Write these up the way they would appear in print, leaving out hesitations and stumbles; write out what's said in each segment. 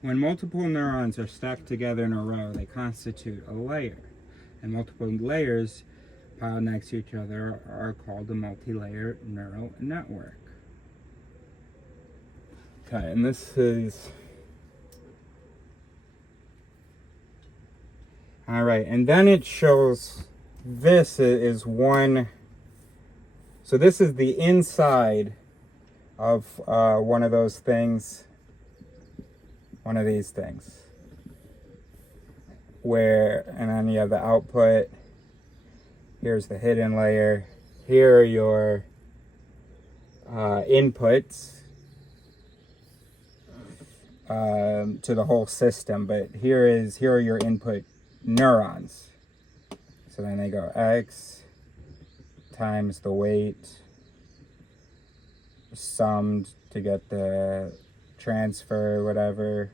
When multiple neurons are stacked together in a row, they constitute a layer. And multiple layers piled next to each other are called a multi-layer neural network. Okay, and this is... All right, and then it shows this is one. So this is the inside of one of those things, one of these things. Where, and then you have the output. Here's the hidden layer. Here are your inputs to the whole system. But here are your input neurons. So then they go X times the weight summed to get the transfer, whatever,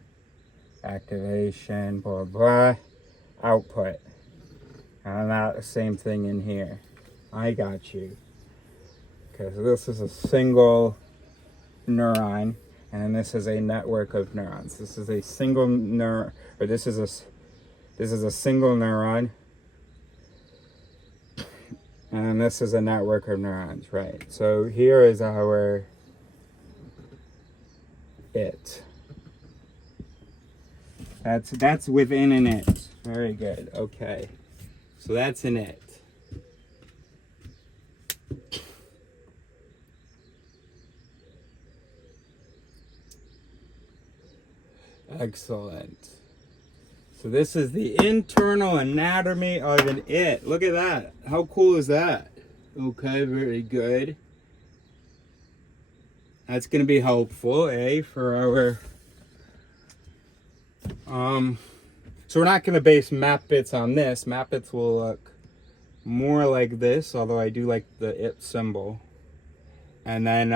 activation, blah, blah, output. And that same thing in here. I got you. Okay, so this is a single neuron, and this is a network of neurons. This is a single this is a single neuron, and this is a network of neurons, right? So here is our it. That's within an it. Very good. Okay. So that's an it. Excellent. So this is the internal anatomy of an it. Look at that. How cool is that? Okay, very good. That's going to be helpful, for our... So we're not going to base map bits on this. Map bits will look more like this, although I do like the it symbol. And then,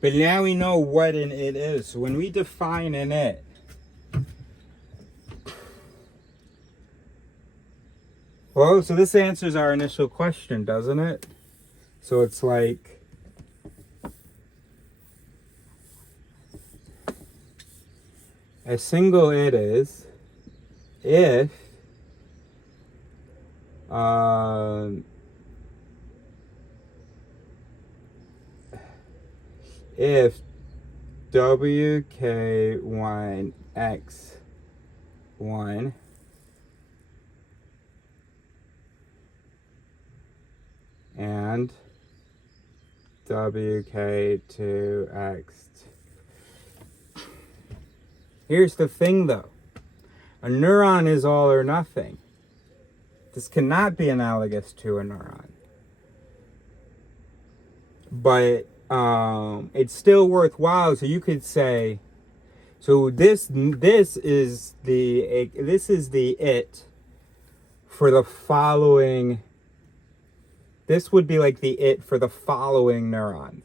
but now we know what an it is. So when we define an it, well, so this answers our initial question, doesn't it? So it's like, a single it is if WK1 X1 and WK2 X2. Here's the thing though, a neuron is all or nothing. This cannot be analogous to a neuron. But it's still worthwhile, so you could say, so this is the it for the following, this would be like the it for the following neurons.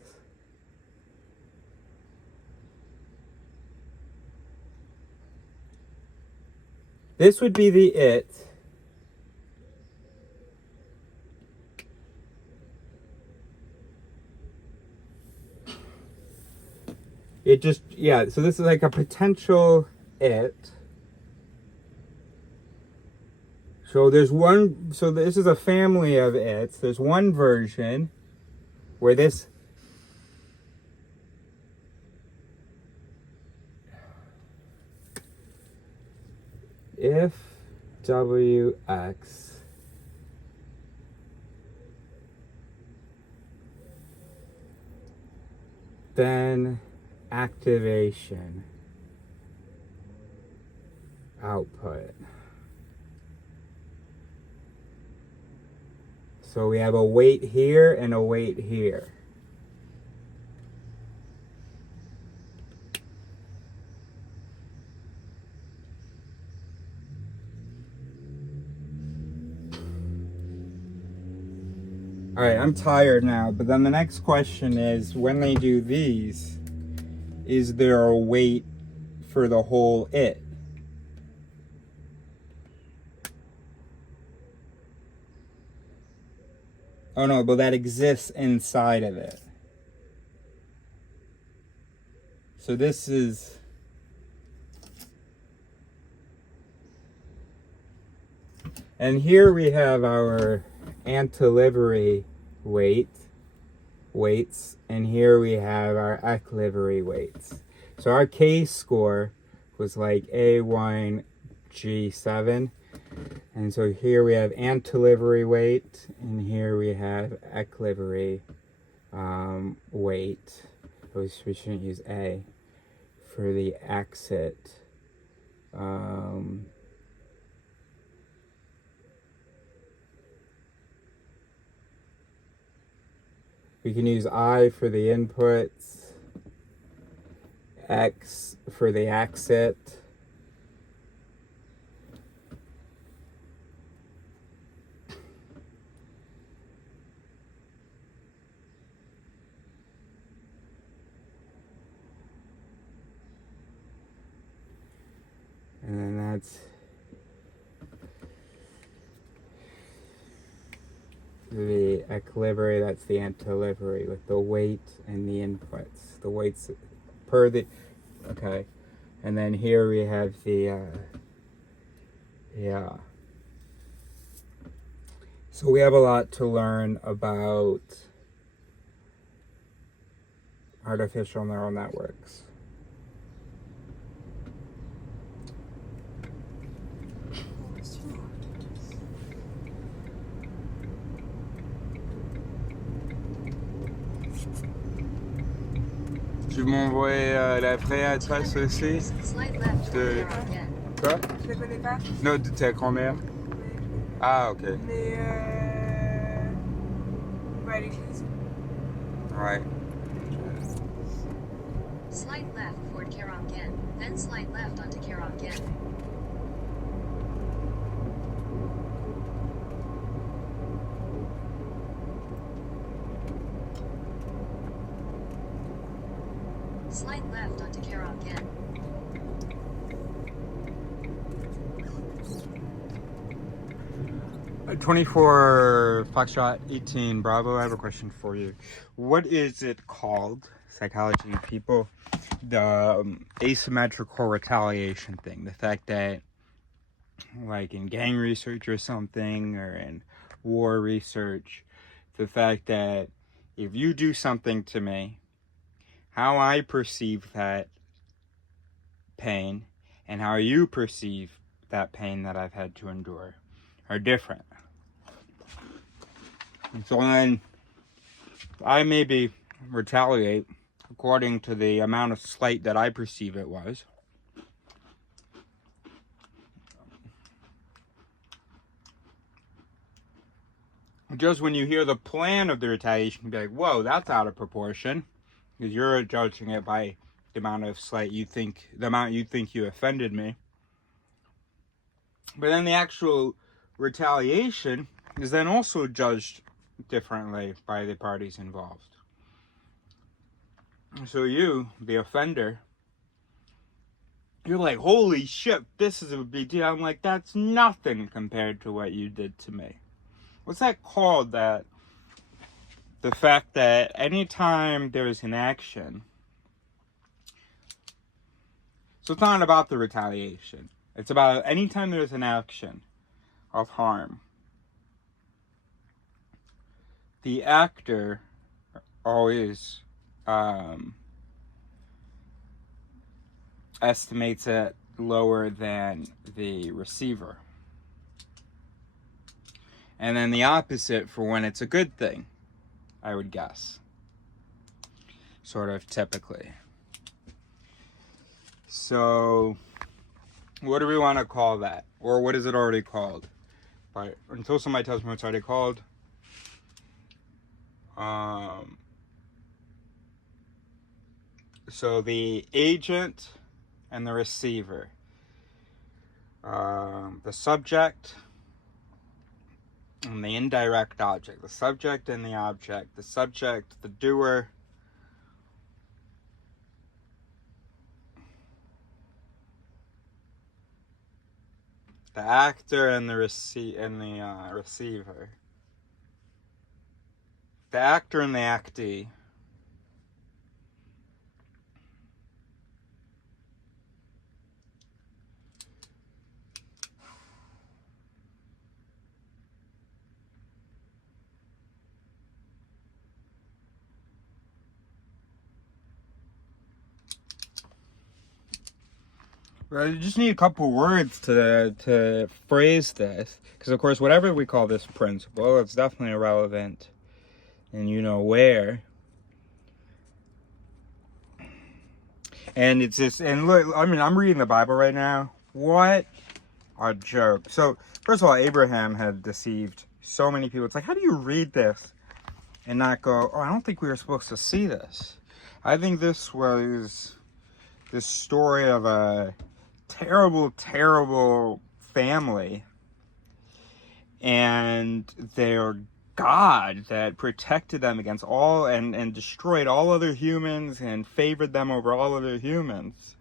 This would be the it it just, yeah, so this is like a potential it. So there's one, so this is a family of its. There's one version where this, if WX then activation output. So we have a weight here and a weight here. All right, I'm tired now, but then the next question is, when they do these, is there a weight for the whole it? Oh no, but that exists inside of it. So this is and here we have our anti-livery weights, and here we have our equilivery weights. So our K score was like A1G7, and so here we have anti-livery weight, and here we have equilivery weight. We shouldn't use A for the exit. We can use I for the inputs, X for the exit. And then that's the equilivery, that's the anti-livery with the weight and the inputs. The weights per the, okay. And then here we have the, yeah. So we have a lot to learn about artificial neural networks. Tu m'envoies la préadresse aussi de... Quoi? Je les connais pas. Non, de ta grand-mère. Ah, ok. Mais on va à l'église. Ouais. Slight left toward Karangan, then slight left onto Karangan. Slight left onto Karangan. 24 Foxtrot 18 Bravo. I have a question for you. What is it called, psychology people, the asymmetrical retaliation thing? The fact that, like in gang research or something, or in war research, the fact that if you do something to me, how I perceive that pain and how you perceive that pain that I've had to endure are different. And so then I maybe retaliate according to the amount of slight that I perceive it was. Just when you hear the plan of the retaliation, you be like, whoa, that's out of proportion. Because you're judging it by the amount of slight you think, the amount you think you offended me. But then the actual retaliation is then also judged differently by the parties involved. So you, the offender, you're like, holy shit, this is a big deal. I'm like, that's nothing compared to what you did to me. What's that called? That the fact that anytime there's an action, so it's not about the retaliation. It's about anytime there's an action of harm, the actor always estimates it lower than the receiver. And then the opposite for when it's a good thing, I would guess. Sort of typically. So, what do we want to call that? Or what is it already called? But until somebody tells me what it's already called. So the agent and the receiver. The subject and the indirect object. The subject and the object. The subject, the doer. The actor and the receiver. The actor and the actee. I just need a couple words to phrase this, because of course, whatever we call this principle, it's definitely irrelevant, and you know where. And it's just, and look, I mean, I'm reading the Bible right now. What a joke! So first of all, Abraham had deceived so many people. It's like, how do you read this and not go, oh, I don't think we were supposed to see this. I think this was this story of a terrible, terrible family and their God that protected them against all and destroyed all other humans and favored them over all other humans.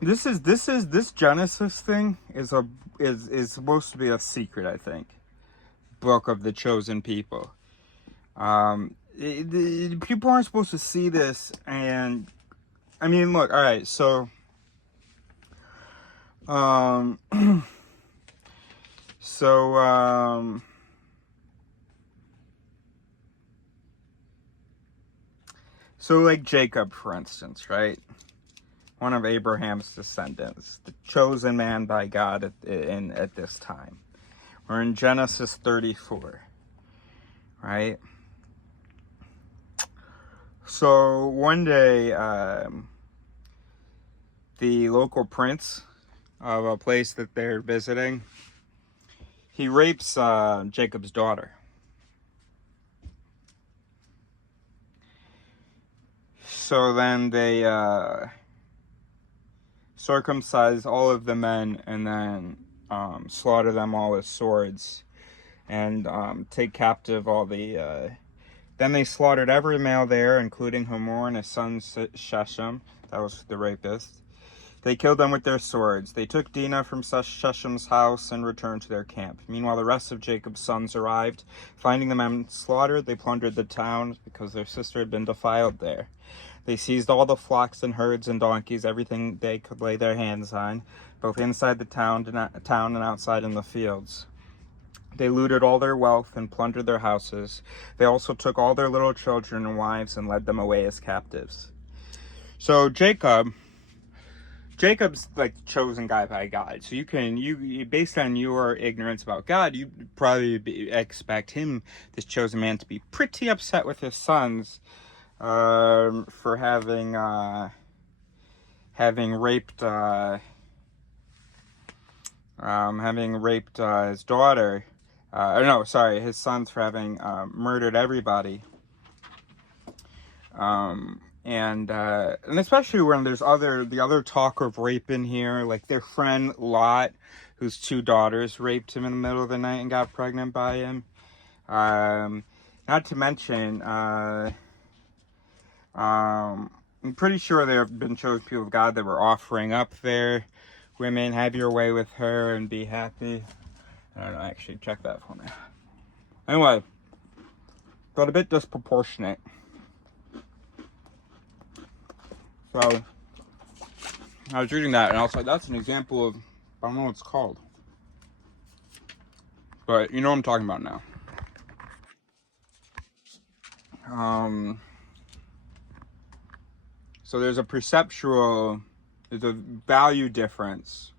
This Genesis thing is supposed to be a secret, I think. Book of the chosen people. People aren't supposed to see this, and I mean, look, all right, so so like Jacob, for instance, right? One of Abraham's descendants, the chosen man by God at this time. We're in Genesis 34, right? So one day, the local prince of a place that they're visiting, he rapes Jacob's daughter. So then they circumcise all of the men and then slaughter them all with swords and take captive all the... Then they slaughtered every male there, including Hamor and his son Shechem. That was the rapist. They killed them with their swords. They took Dinah from Shechem's house and returned to their camp. Meanwhile, the rest of Jacob's sons arrived. Finding the men slaughtered, they plundered the town because their sister had been defiled there. They seized all the flocks and herds and donkeys, everything they could lay their hands on, both inside the town and outside in the fields. They looted all their wealth and plundered their houses. They also took all their little children and wives and led them away as captives. So Jacob's like the chosen guy by God. So you based on your ignorance about God, you probably expect him, this chosen man, to be pretty upset with his sons for having raped his daughter. His sons for having murdered everybody. And especially when there's the other talk of rape in here, like their friend Lot, whose 2 daughters raped him in the middle of the night and got pregnant by him. Not to mention, I'm pretty sure there have been chosen people of God that were offering up their women, have your way with her and be happy. I don't know, actually, check that for me. Anyway, got a bit disproportionate. So, I was reading that, and I was like, that's an example of, I don't know what it's called. But you know what I'm talking about now. So there's a value difference.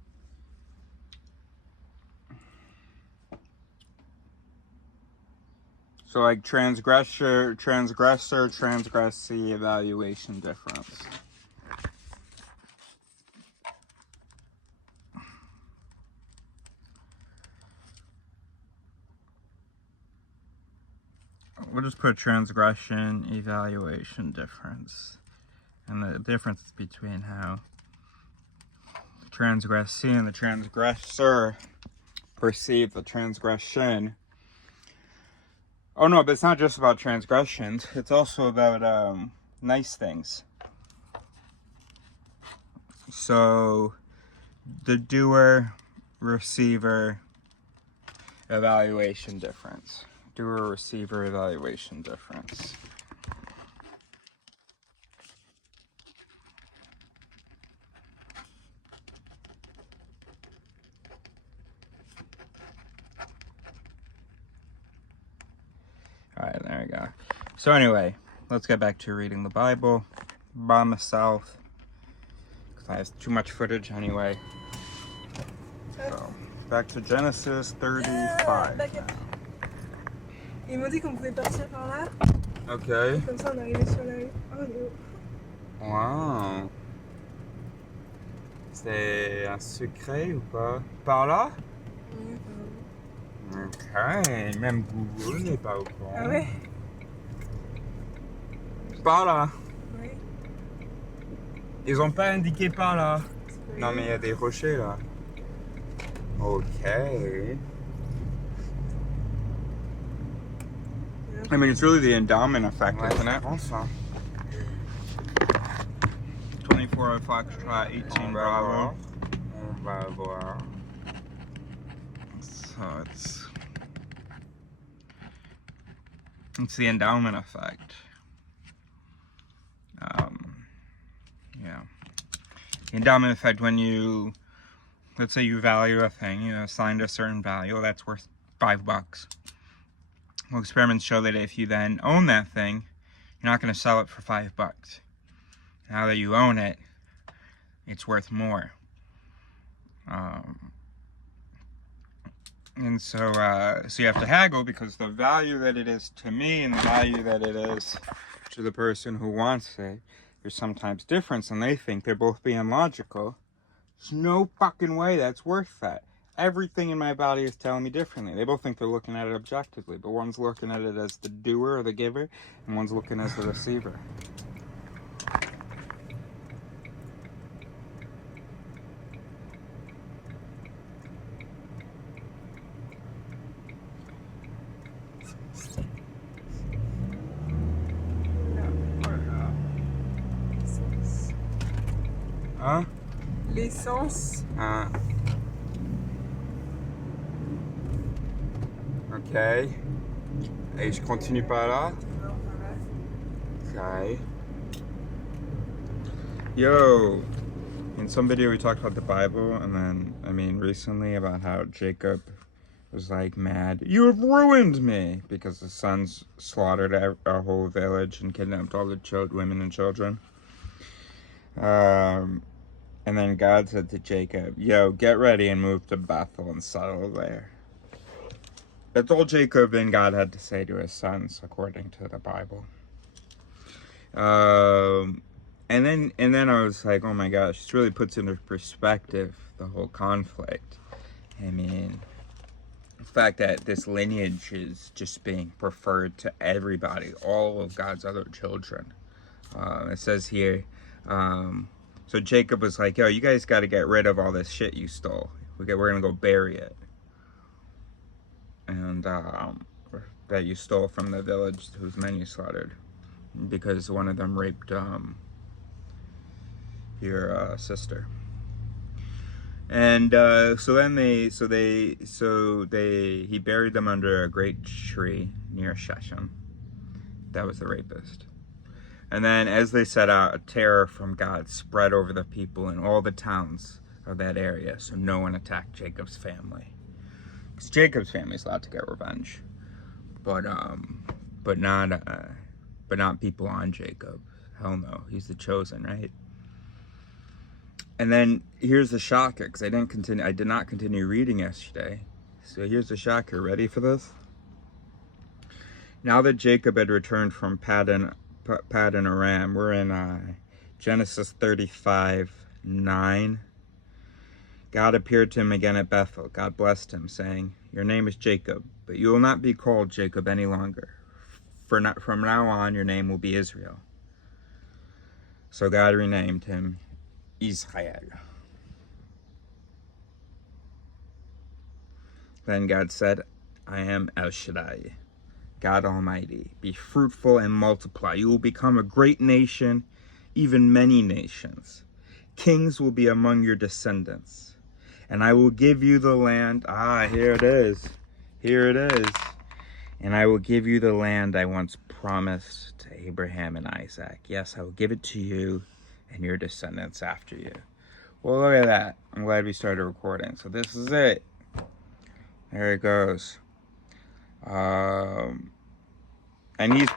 So like transgressor, transgressee, evaluation difference. We'll just put transgression, evaluation difference. And the difference between how the transgressee and the transgressor perceive the transgression. Oh no, but it's not just about transgressions. It's also about nice things. So, the doer, receiver, evaluation difference. Doer, receiver, evaluation difference. Alright, there we go. So anyway, let's get back to reading the Bible by myself. That's too much footage anyway. So, back to Genesis 35. Ils m'ont dit qu'on pouvait partir par là. Okay. Comme ça, on arrivait sur la rue. Oh, on est où? Wow. C'est un secret ou pas? Par là? Oui, Ok. Même Google n'est pas au courant. Ah ouais? Par là. Oui. Ils ont pas indiqué par là. C'est Non, mais il y a des rochers là. Ok. I mean, it's really the endowment effect, isn't it? Also. 24 Foxtrot, 18 Bravo. On va voir. So it's the endowment effect. Yeah. The endowment effect, when you, let's say you value a thing, you assigned a certain value, that's worth $5. Well, experiments show that if you then own that thing, you're not going to sell it for $5. Now that you own it, it's worth more. And so you have to haggle, because the value that it is to me and the value that it is to the person who wants it, there's sometimes difference, and they think they're both being logical. There's no fucking way that's worth that. Everything in my body is telling me differently. They both think they're looking at it objectively, but one's looking at it as the doer or the giver, and one's looking as the receiver. Huh? L'essence. Ok. Et je continue par là. Okay. Yo, in some video we talked about the Bible, and then, I mean, recently about how Jacob was like mad. You have ruined me! Because the sons slaughtered a whole village and kidnapped all the women and children. And then God said to Jacob, yo, get ready and move to Bethel and settle there. That's all Jacob and God had to say to his sons, according to the Bible. And then I was like, oh my gosh, this really puts into perspective the whole conflict. I mean, the fact that this lineage is just being preferred to everybody, all of God's other children. It says here, so Jacob was like, yo, you guys got to get rid of all this shit you stole. We're going to go bury it. And that you stole from the village whose men you slaughtered. Because one of them raped your sister. And he buried them under a great tree near Shechem. That was the rapist. And then as they set out, a terror from God spread over the people in all the towns of that area, so no one attacked Jacob's family. Because Jacob's family is allowed to get revenge, but not people on Jacob. Hell no, he's the chosen, right? And then here's the shocker, because I did not continue reading yesterday. So here's the shocker. Ready for this? Now that Jacob had returned from Paddan Aram, we're in Genesis 35:9. God appeared to him again at Bethel. God blessed him, saying, your name is Jacob, but you will not be called Jacob any longer. From now on, your name will be Israel. So God renamed him Israel. Then God said, I am El Shaddai, God Almighty. Be fruitful and multiply. You will become a great nation, even many nations. Kings will be among your descendants. And I will give you the land. Here it is. Here it is. And I will give you the land I once promised to Abraham and Isaac. Yes, I will give it to you and your descendants after you. Well, look at that. I'm glad we started recording. So this is it. There it goes. And And he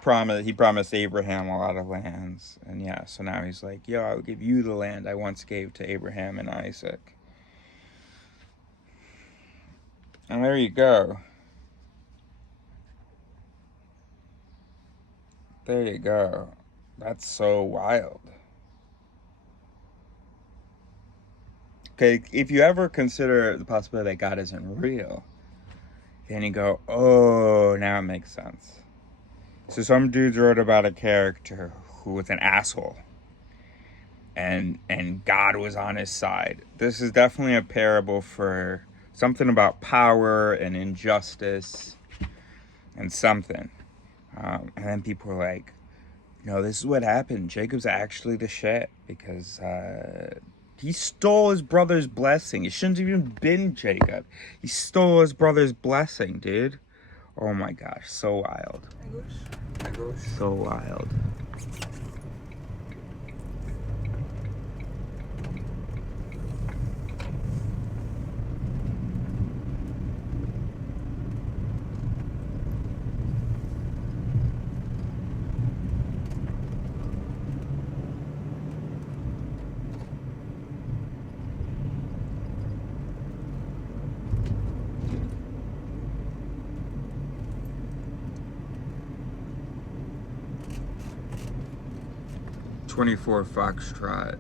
promised Abraham a lot of lands. And yeah, so now he's like, yo, I'll give you the land I once gave to Abraham and Isaac. And there you go. There you go. That's so wild. Okay, if you ever consider the possibility that God isn't real, then you go, oh, now it makes sense. So some dudes wrote about a character who was an asshole, and God was on his side. This is definitely a parable for something about power and injustice and something. And then people were like, no, this is what happened. Jacob's actually the shit because he stole his brother's blessing. It shouldn't have even been Jacob. He stole his brother's blessing, dude. Oh my gosh, so wild. So wild. "24 Foxtrot,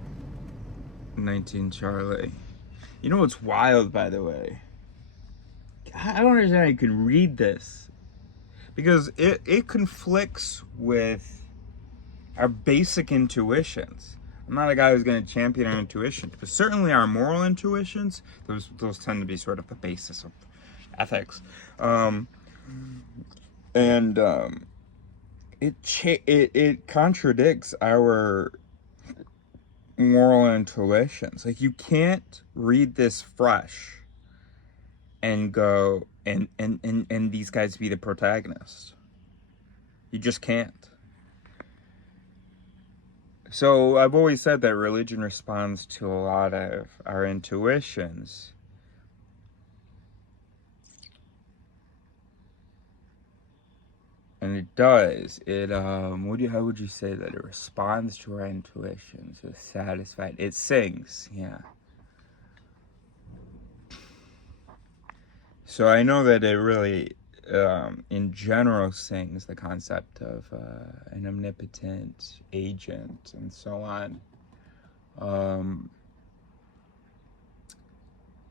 19 Charlie." You know what's wild, by the way? I don't understand how you can read this. Because it conflicts with our basic intuitions. I'm not a guy who's going to champion our intuitions, but certainly our moral intuitions, those tend to be sort of the basis of ethics. It contradicts our moral intuitions. Like, you can't read this fresh and go and these guys be the protagonists. You just can't. So I've always said that religion responds to a lot of our intuitions. And it does. How would you say that? It responds to our intuitions. It's satisfied. It sings, yeah. So I know that it really, in general, sings the concept of an omnipotent agent and so on.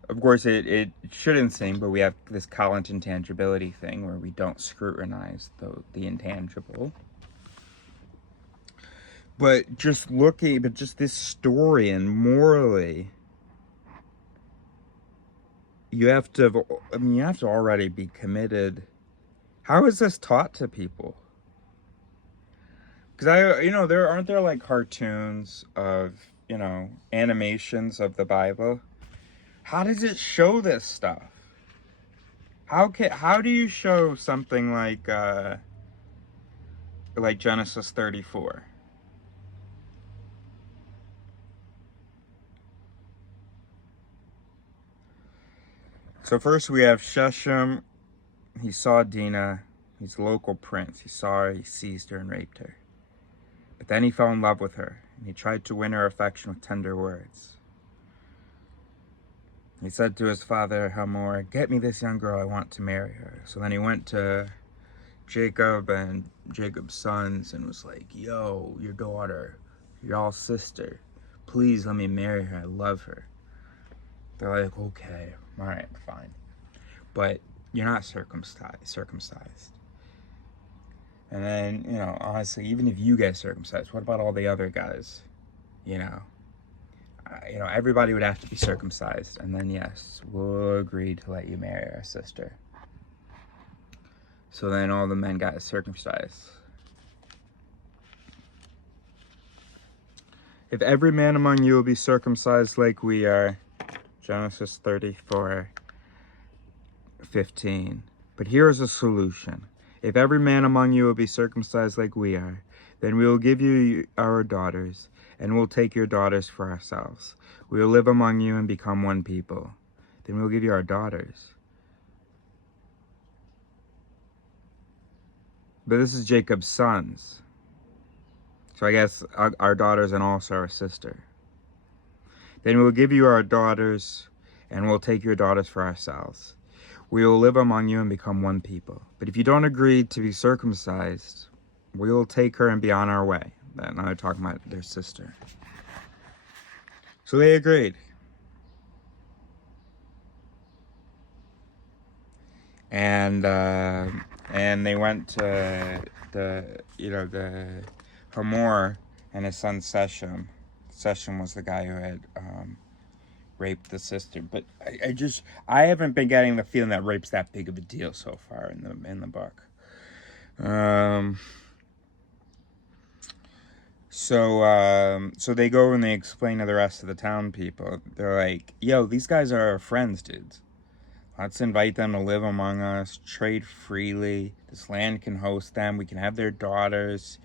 Of course, it shouldn't sing, but we have this Collins intangibility thing where we don't scrutinize the intangible. But just this story and morally, you have to already be committed. How is this taught to people? Because aren't there like cartoons of, animations of the Bible? How does it show this stuff? How do you show something like Genesis 34? So first we have Shechem. He saw Dinah. He's a local prince. He saw her, he seized her and raped her. But then he fell in love with her, and he tried to win her affection with tender words. He said to his father Hamor, "Get me this young girl, I want to marry her." So then he went to Jacob and Jacob's sons and was like, "Yo, your daughter, your all sister, please let me marry her, I love her." They're like, "Okay, all right, fine. But you're not circumcised. And then, honestly, even if you get circumcised, what about all the other guys? Everybody would have to be circumcised. And then, yes, we'll agree to let you marry our sister." So then all the men got circumcised. "If every man among you will be circumcised like we are," Genesis 34:15. "But here is a solution. If every man among you will be circumcised like we are, then we will give you our daughters, and we'll take your daughters for ourselves. We will live among you and become one people. Then we'll give you our daughters." But this is Jacob's sons. So I guess our daughters and also our sister. Then we'll give you our daughters, and we'll take your daughters for ourselves. We will live among you and become one people. But if you don't agree to be circumcised, we will take her and be on our way. Now they're talking about their sister. So they agreed. And they went to the Hamor and his son Shechem. Shechem was the guy who had raped the sister. But I haven't been getting the feeling that rape's that big of a deal so far in the book. So they go and they explain to the rest of the town people. They're like, yo, these guys are our friends, dudes. Let's invite them to live among us, trade freely. This land can host them. We can have their daughters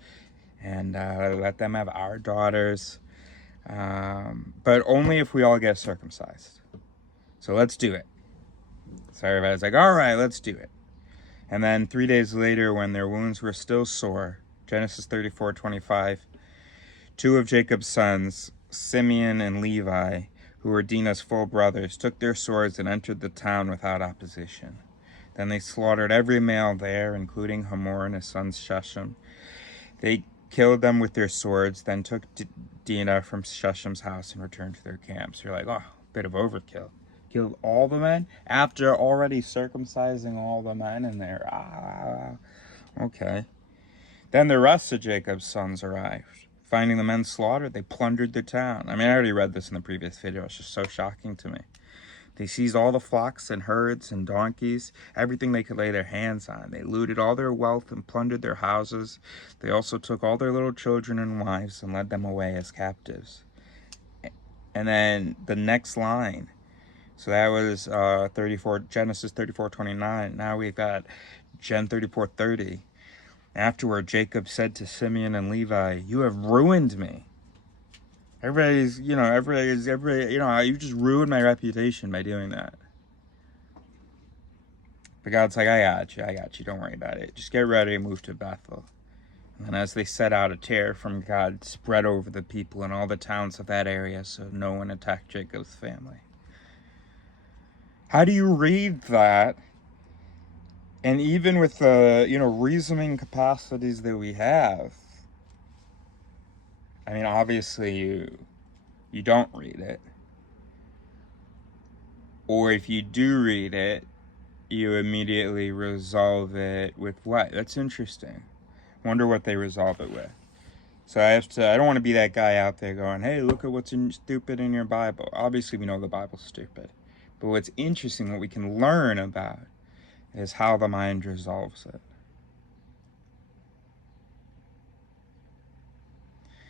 and let them have our daughters. But only if we all get circumcised. So let's do it. So everybody's like, all right, let's do it. And then 3 days later, when their wounds were still sore, Genesis 34:25, two of Jacob's sons, Simeon and Levi, who were Dinah's full brothers, took their swords and entered the town without opposition. Then they slaughtered every male there, including Hamor and his son Shechem. They killed them with their swords, then took Dinah from Shechem's house and returned to their camps. You're like, oh, bit of overkill. Killed all the men after already circumcising all the men, and they're, okay. Then the rest of Jacob's sons arrived. Finding the men slaughtered, they plundered the town. I mean, I already read this in the previous video. It's just so shocking to me. They seized all the flocks and herds and donkeys, everything they could lay their hands on. They looted all their wealth and plundered their houses. They also took all their little children and wives and led them away as captives. And then the next line. So that was Genesis 34:29. Now we've got Gen 34:30. Afterward, Jacob said to Simeon and Levi, you have ruined me. Everybody's, you just ruined my reputation by doing that. But God's like, I got you, don't worry about it. Just get ready and move to Bethel. And as they set out, a terror from God spread over the people and all the towns of that area, so no one attacked Jacob's family. How do you read that? And even with the, reasoning capacities that we have, I mean, obviously you don't read it. Or if you do read it, you immediately resolve it with what? That's interesting. Wonder what they resolve it with. So I don't want to be that guy out there going, hey, look at what's stupid in your Bible. Obviously we know the Bible's stupid. But what's interesting, what we can learn about, is how the mind resolves it.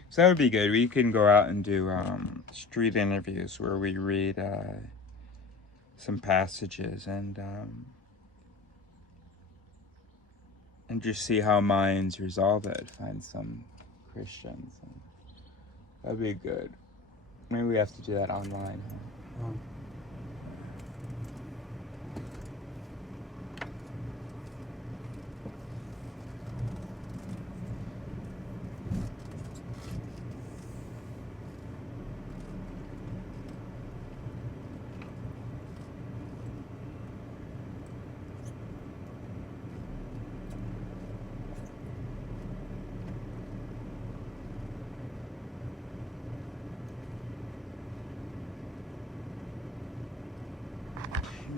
So that would be good. We can go out and do street interviews where we read some passages and just see how minds resolve it. Find some Christians. That'd be good. Maybe we have to do that online.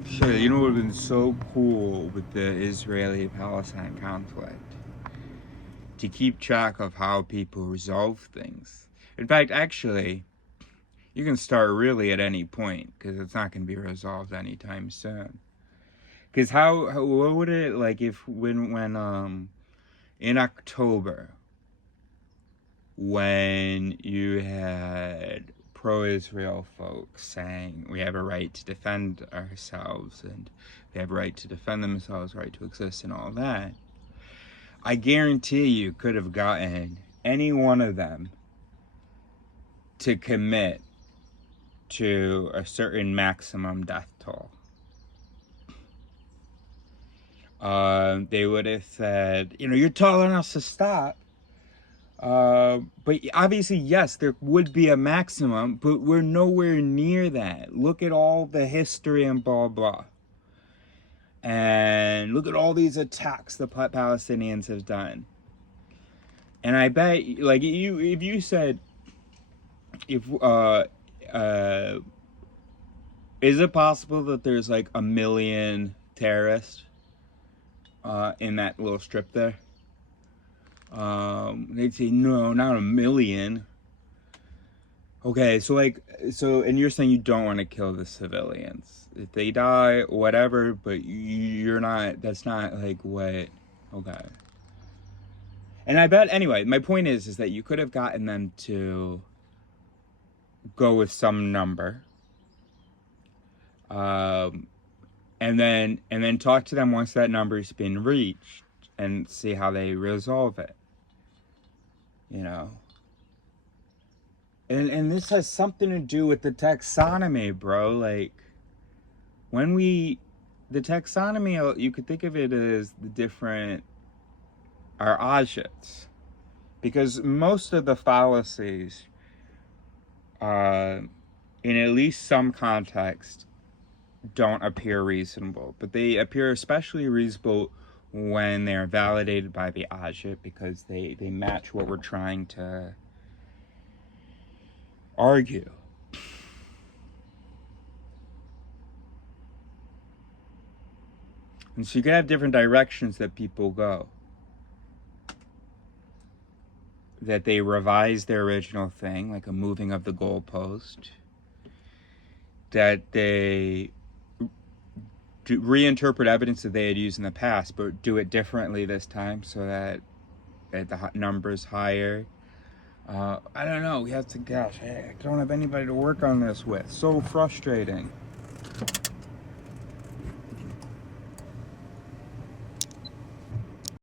Sure, you know what would have been so cool with the Israeli-Palestine conflict? To keep track of how people resolve things. In fact, actually, you can start really at any point, because it's not going to be resolved anytime soon. Because what would it, like, when in October, when you had pro-Israel folks saying we have a right to defend ourselves and we have a right to defend themselves, right to exist and all that, I guarantee you could have gotten any one of them to commit to a certain maximum death toll. They would have said, you know, you're telling us to stop. But obviously, yes, there would be a maximum, but we're nowhere near that. Look at all the history and blah, blah. And look at all these attacks the Palestinians have done. And I bet, like, if you said, is it possible that there's like 1 million terrorists in that little strip there? They'd say, no, not 1 million. Okay, so and you're saying you don't want to kill the civilians. If they die, whatever, but you're not, that's not like what, okay. And I bet, anyway, my point is that you could have gotten them to go with some number. And then talk to them once that number's been reached and see how they resolve it. You know? And this has something to do with the taxonomy, bro. Like, the taxonomy, you could think of it as the different, our ajits. Because most of the fallacies, in at least some context, don't appear reasonable. But they appear especially reasonable when they're validated by the ajit, because they match what we're trying to argue. And so you can have different directions that people go. That they revise their original thing, like a moving of the goalpost. That they reinterpret evidence that they had used in the past, but do it differently this time so that the number's higher. I don't know. We have to, gosh, I don't have anybody to work on this with. So frustrating.